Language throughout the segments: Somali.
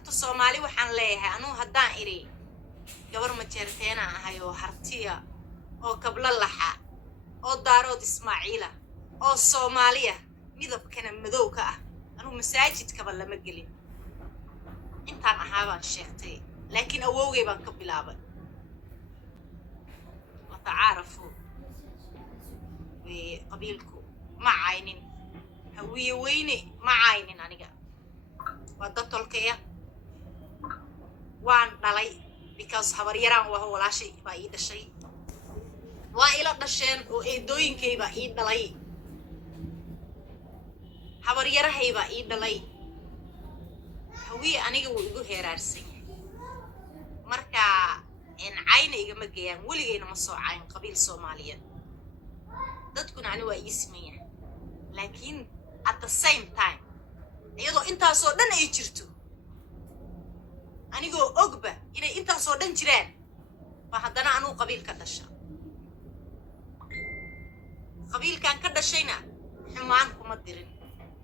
horta Soomaali waxaan leeyahay anuu haddaan iri gabar ma jeerteena ahay oo hartiya oo kabla laxa oo daarood Ismaaciila oo Soomaaliya midabkana madowga ah anuu masaajidkaba lama gelin intaan ahaabaan sheegtay laakiin awowgay baan ka bilaabay وتعارفوا وقبيلكم ما عاينين هوية ويني ما عاينين أنيقا ودطلكيا وان دالي because habaryaraan waa walaashay baa ii dhashay waa ila dhasheen oo eedooyinkay baa ii dhalay habaryarahay baa ii dhalay hawiye aniga wuu igu heeraarsan yahay marka in cayna igama geeyaan weligeyna ma soo cayn qabiil Soomaaliyeed dadkuna ani waa ii simeeyay laakiin at the same time iyadoo intaasoo dhan ay jirto anigoo ogba inay intaasoo dhan jiraan ba haddana anuu qabiil ka dhasha qabiilkan ka dhashayna xumaan kuma dirin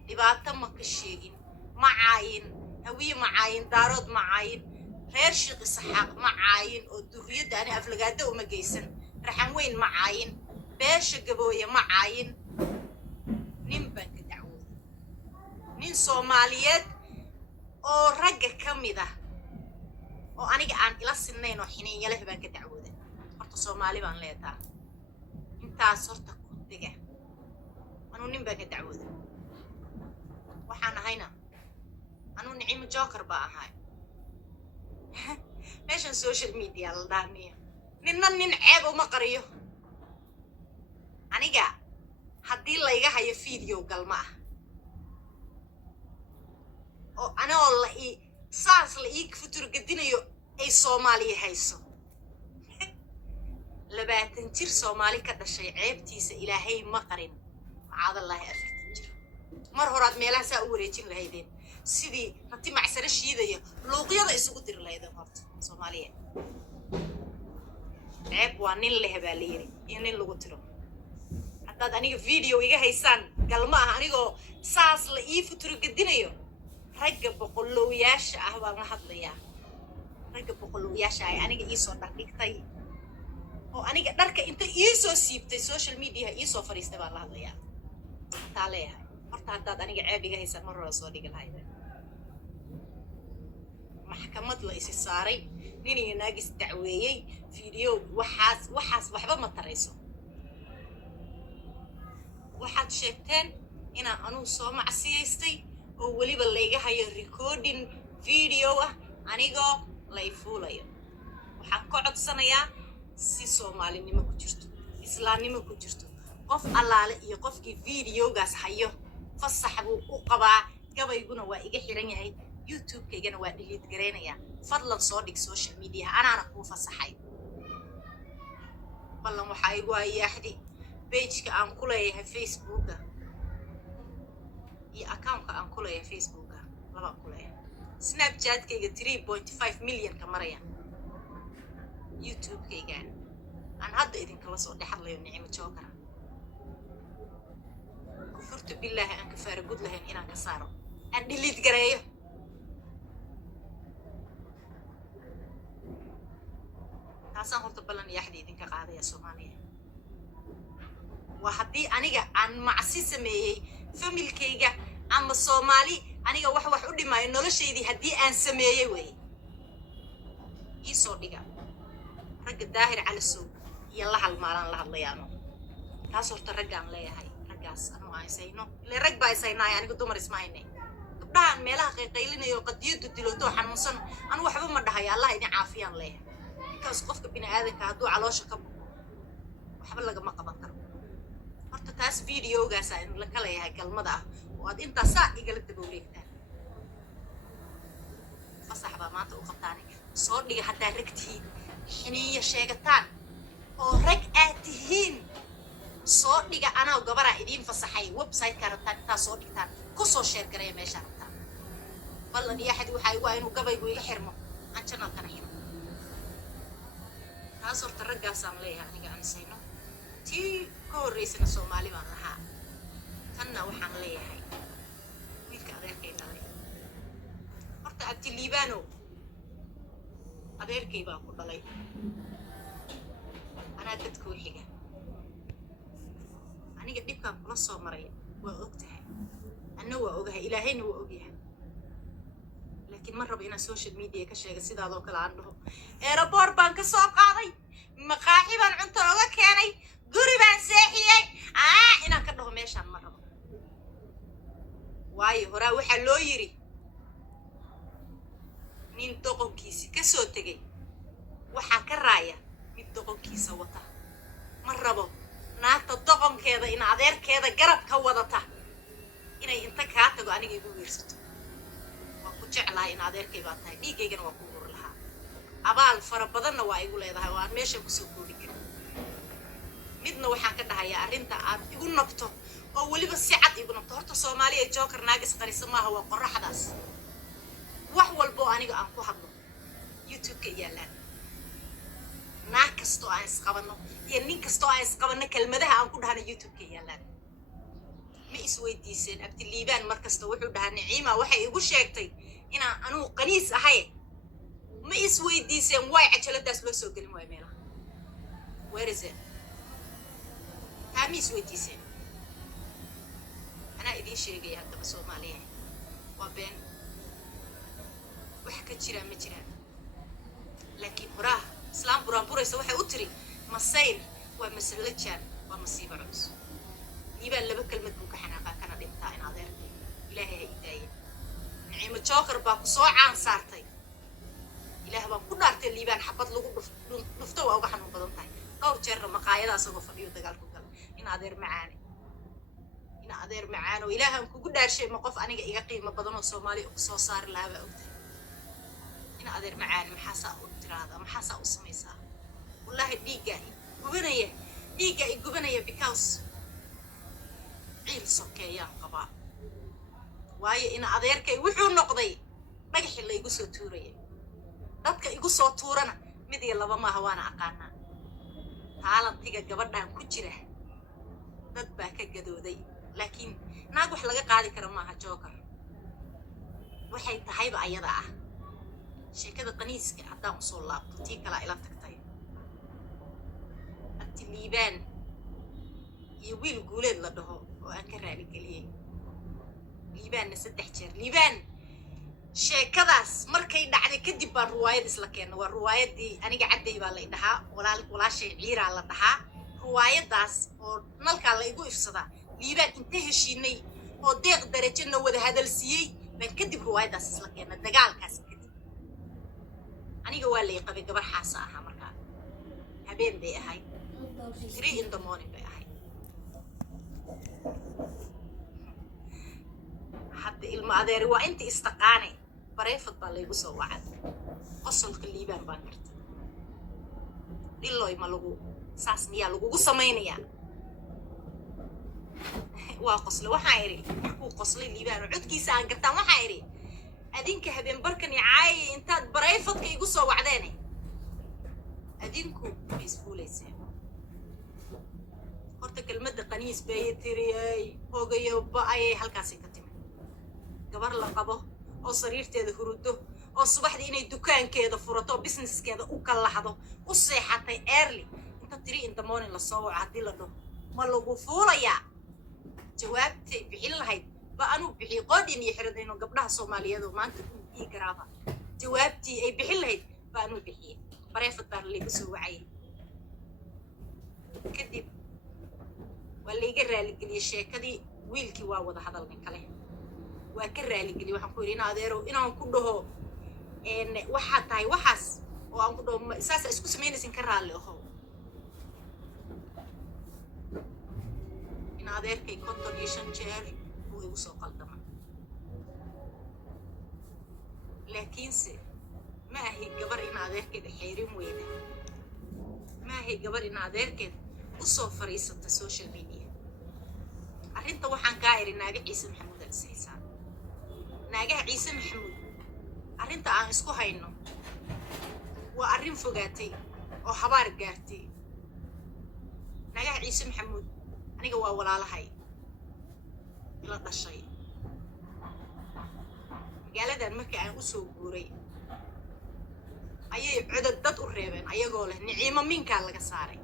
dhibaato ma ka sheegin ma caayin hawiye ma caayin daarood ma caayin reer Sheekh Isxaaq ma caayin oo duriyada ani aflagaada uma geysan raxan weyn ma caayin beesha gabooye ma caayin nin baan ka dacwooday nin Soomaaliyeed oo ragga ka mid ah oo aniga aan ila sinnayn oo xiniin leh baan ka dacwooday horta Soomaali baan leeyahay intaas horta ku diga anuu nin baan ka dacwooday waxaan ahayna anuu Nicimo Joker baa ahay meeshan social media la dhaamiyo ninna nin ceeb uma qariyo aniga haddii la iga hayo video galma ah oo anoo la ii saas la ii futur gadinayo ay Soomaaliya hayso 20 jir Soomaali ka dhashay ceebtiisa Ilaahay ma qarin macaadallahi afartan jir mar horaad meelaha saa u wareejin lahaydeen sidii rati macsara shiidaya luuqyada isugu dir lahaydeen horta Soomaaliya ceeb waa nin leh baa la yiri in nin lagu tiro haddaad aniga video iga haysaan galma ah anigoo saas la ii futur gadinayo ragga boqolooyaasha ah baan la hadlayaa ragga boqolooyaasha ay aniga ii soo dhigtay oo aniga dharka inta ii soo siibtay social media ii soo fariistay baan la hadlayaa taa leeyahay horta haddaad aniga ceeb iga haysan mar hore soo dhigi lahayd maxkamad la isi saaray nin iyo naagis dacweeyay video waxaas waxba ma tarayso waxaad sheegteen inaan anuu soo macsiyaystay oo waliba layga hayo recording video ah anigoo lay fuulayo waxaan ka codsanayaa si Soomaalinimo ku jirto islaamnimo ku jirto qof allaale iyo qofkii videogaas hayo fasax buu u qabaa gabayguna waa iga xiran yahay YouTube-kaygana waa delete gareynayaa fadlan soo dhig social media anaana ku fasaxay ballan waxa igu ayaxdi page-ka aan ku leeyahay Facebook iyo account-ka aan ku leeyahay Facebook laba ku leeyahay Snapchat-kayga 3.5 million ka maraya YouTube-kayga aan hadda idinkala soo dhaxlayo Nicimo Joker kufurtu billahi aan ka faara gud lahayn inaan ka saaro aan delete gareeyo taasaan horta ballan yaxdi idinka qaadaya Soomaaliya waa haddii aniga aan macsi sameeyay familkayga ama Soomaali aniga wax u dhimaayo noloshaydii haddii aan sameeyay way ii soo dhiga ragga daahir cali suuq iyo la halmaalan la hadlayaano taas horta raggaan leeyahay raggaas anu aysayno le rag baa isaynaa aniga dumar ismaayne gabdhahan meelaha qayqaylinayo qadiyadu diloto xanuunsan anu waxba ma dhahay Allah idin caafiyaan leeyahay kaas qofka bini'aadanka hadduu caloosha ka waxba laga ma qaban karo horta taas videogaas aan la kala yahay galmada ah oo aad inta saa igala dabooleytaan fasaxba maanta u qabtaan soo dhiga hadaa ragtiin xiniya sheegataan oo rag aad tihiin soo dhiga anaa gabara idin fasaxay website-ka rabtaan inta soo dhigtaan ku soo share gareey meesha rabtaan ballan iyo xad waxa igu inuu gabaygu iga xirmo aan channel-kana xirmo taas horta raggaasaan leeyahay aniga aan sayno tii ka horreysana Soomaali baan lahaa tanna waxaan leeyahay wiilka adeerkay dhalay horta abti liibaano adeerkay baa ku dhalay anaa dadka u xiga aniga dhibkaan kula soo maray waa ogtahay anna waa ogahay ilaahayna waa ogyahay laakiin ma rabo inaan social media ka sheega sidaadoo kale aan dhaho aeroboort baan ka soo qaaday maqaaxi baan cunto oga keenay guri baan seexiyey inaan ka dhaho meeshaan ma rabo waayo horaa waxaa loo yiri nin doqonkiisi ka soo tegay waxaa ka raaya mid doqonkiisa wata ma rabo naagta doqonkeeda in adeerkeeda garab ka wadata inay inta kaa tago aniga igu wiirsato waa ku jeclahay in adeerkay baa tahay dhiigaygana waa ku huri lahaa abaal fara badanna waa igu leedahay oo aan meesha kusoo koori karin midna waxaan ka dhahayaa arrinta aad igu nabto oo weliba si cad igu nabto horta soomaaliya joker naag isqarisa maaha waa qorraxdaas wax walboo aniga aan ku hadlo youtube-ka yaallaan naag kastoo aan isqabanno iyo nin kastoo aan isqabanno kelmadaha aan ku dhahno youtube-ka yaallaan ma isweydiiseen abdiliibaan mar kasta wuxuu dhahaa niciima waxay igu sheegtay inaan anugu qaniis ahay ma isweydiiseen waay cajaladaas loo soo gelin waayo meelaha where is it taa ma isweydiiseen anaa idiin sheegaya haddaba soomaaliya waa been wax ka jiraan ma jiraan laakiin horaa islaam buraanburaysa waxay u tiri masayr waa masalo jaan waa masiibo culus liibaan laba kelmad buu ka xanaaqaa kana dhintaa in adeerkay ilaahay ha idaaya niciimo joker baa ku soo caan saartay ilaah baan ku dhaartay liibaan xabad lagu dhufto waa uga xanuun badan tahay dhowr jeerna maqaayada asagoo fadhiyo dagaal ku gala in adeer macaano ilaahan kugu dhaarshay ma qof aniga iga qiimo badan oo soomaaliya ugu soo saari lahaa baa ogtahay in adeer macaani maxaasaa u tiraahdaa maxaasaa u samaysaa wallaahi dhiiggaa i gubanaya because ciil sokeeyaan qabaa waayo in adeerkay wuxuu noqday dhagaxi la igu soo tuuraya dadka igu soo tuurana mid iyo laba maaha waana aqaanaa taalantiga gabadhaan ku jira dad baa ka gadooday laakiin naag wax laga qaadi kara maaha joker waxay tahayba ayada ah sheekada qaniiska haddaan usoo laabto tii kalaa ila tagtay abdiliibaan iyo wiil guuleed la dhaho oo aan ka raaligeliyey liibaanna 3 jeer liibaan sheekadaas markay dhacday kadib baan ruwaayad isla keenna waa ruwaayadii aniga cadday baa lay dhahaa walaashay ciiraa la dhahaa ruwaayadaas oo nalkaa la igu ifsadaa liibaan inta heshiinay oo deeq darajana wada hadalsiiyey baan kadib ruwaayadaas isla keenna dagaalkaas kadib aniga waa lay qabay gabar xaasa ahaa markaa habeen bay ahayd 3 in the morning bay ahayd hadda ilma adeeri waa inta istaqaanay bareefad baa laygu soo wacay qosolka liibaan baan martay dhilooy ma lagu saas miyaa lagugu samaynayaa waa qosle waxaa idhi markuu qoslay liibaan oo codkiisa aan gartaan waxaa idhi adinka habeen barkani caayay intaad bareefadka igu soo wacdeene adinku ma isfuulayseen horta kelmadda qaniis bay tiriyay hogayo ba'ayay halkaasay ka timid gabar la qabo oo sariirteeda hurudo oo subaxdii inay dukaankeeda furato oo businesskeeda u kalaxdo u seexatay early inta 3 in the morning la soo waco haddii la dhaho ma lagu fuulayaa jawaabtay bixin lahayd ba anuu bixiyey qoodhin iyo xiradayno gabdhaha soomaaliyeed oo maanta ii garaaba jawaabtii ay bixin lahayd ba anuu bixiyey bareefad baan layga soo wacayay kadib waa layga raaligeliyey sheekadii wiilkii waa wada hadalnin kale waa ka raaligeliyey waxaan ku yidhi in adeerow inaan ku dhaho waxaa tahay waxaas oo aan ku dhaho saasa isku samaynaysin ka raalli ahow in adeerkay 55 jeer buu igu soo qaldamay laakiinse ma ahay gabar in adeerkeeda xeerin weyda ma ahay gabar in adeerkeeda u soo fariisata social media arrinta waxaan kaa idhi naaga ciise maxamuud agsaysaa naagaha ciise maxamuud arrinta aan isku hayno waa arrin fogaatay oo habaar gaartay naagaha ciise maxamuud aniga waa walaalahay ila dhashay magaaladan markii aan u soo guuray ayay codad dad u reebeen ayagoo leh niciimo minkaa laga saaray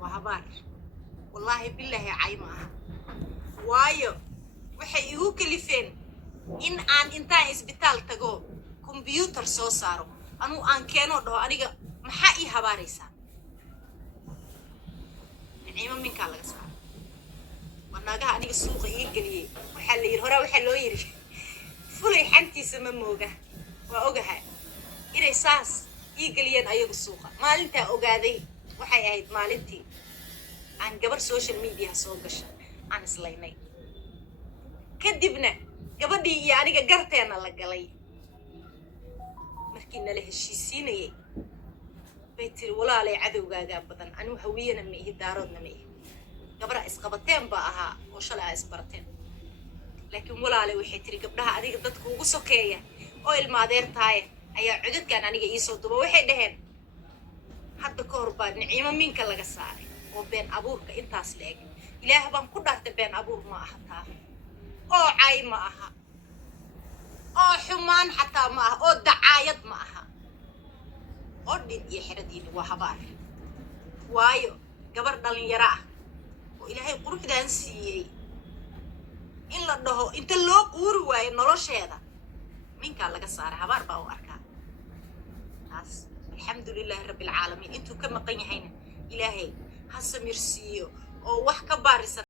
waa habaar wallaahi billaahi cay ma aha waayo waxay igu kalifeen in aan intaan isbitaal tago kombiyuutar soo saaro anuu aan keenoo dhaho aniga maxaa ii habaaraysaa niciimo minkaa laga saaray waa naagaha aniga suuqa ii geliyey waxaa la yidhi horaa waxaa loo yidhi fulay xantiisa ma mooga waa ogaha inay saas ii geliyeen ayagu suuqa maalintaa ogaaday waxay ahayd maalintii aan gabar social media soo gashay aan islaynay kadibna gabadhii iyo aniga garteena la galay markii nala heshiisiinayay bay tiri walaalay cadowgaagaa badan anuu hawiyana ma ihi daaroodna ma ihi gabadha isqabateen baa ahaa oo shalay aa isbarateen laakiin walaalay waxay tiri gabdhaha adiga dadka ugu sokeeya oo ilmaadeertaaye ayaa codadkan aniga iisoo duba waxay dhaheen hadda ka hor baa niciimo minka laga saaray oo been abuurka intaas la eg ilaah baan ku dhaartay been abuur ma aha taa oo cay ma aha oo xumaan xataa ma aha oo dacaayad ma aha oo dhin iyo xeradiina waa habaar waayo gabar dhalinyaro ah oo ilaahay quruxdaan siiyey in la dhaho inta loo quuri waayo nolosheeda minkaa laga saaray habaar baa u arkaa taas alxamdulilaahi rabbilcaalamiin intuu ka maqan yahayna ilaahay ha samirsiiyo oo wax ka baarisan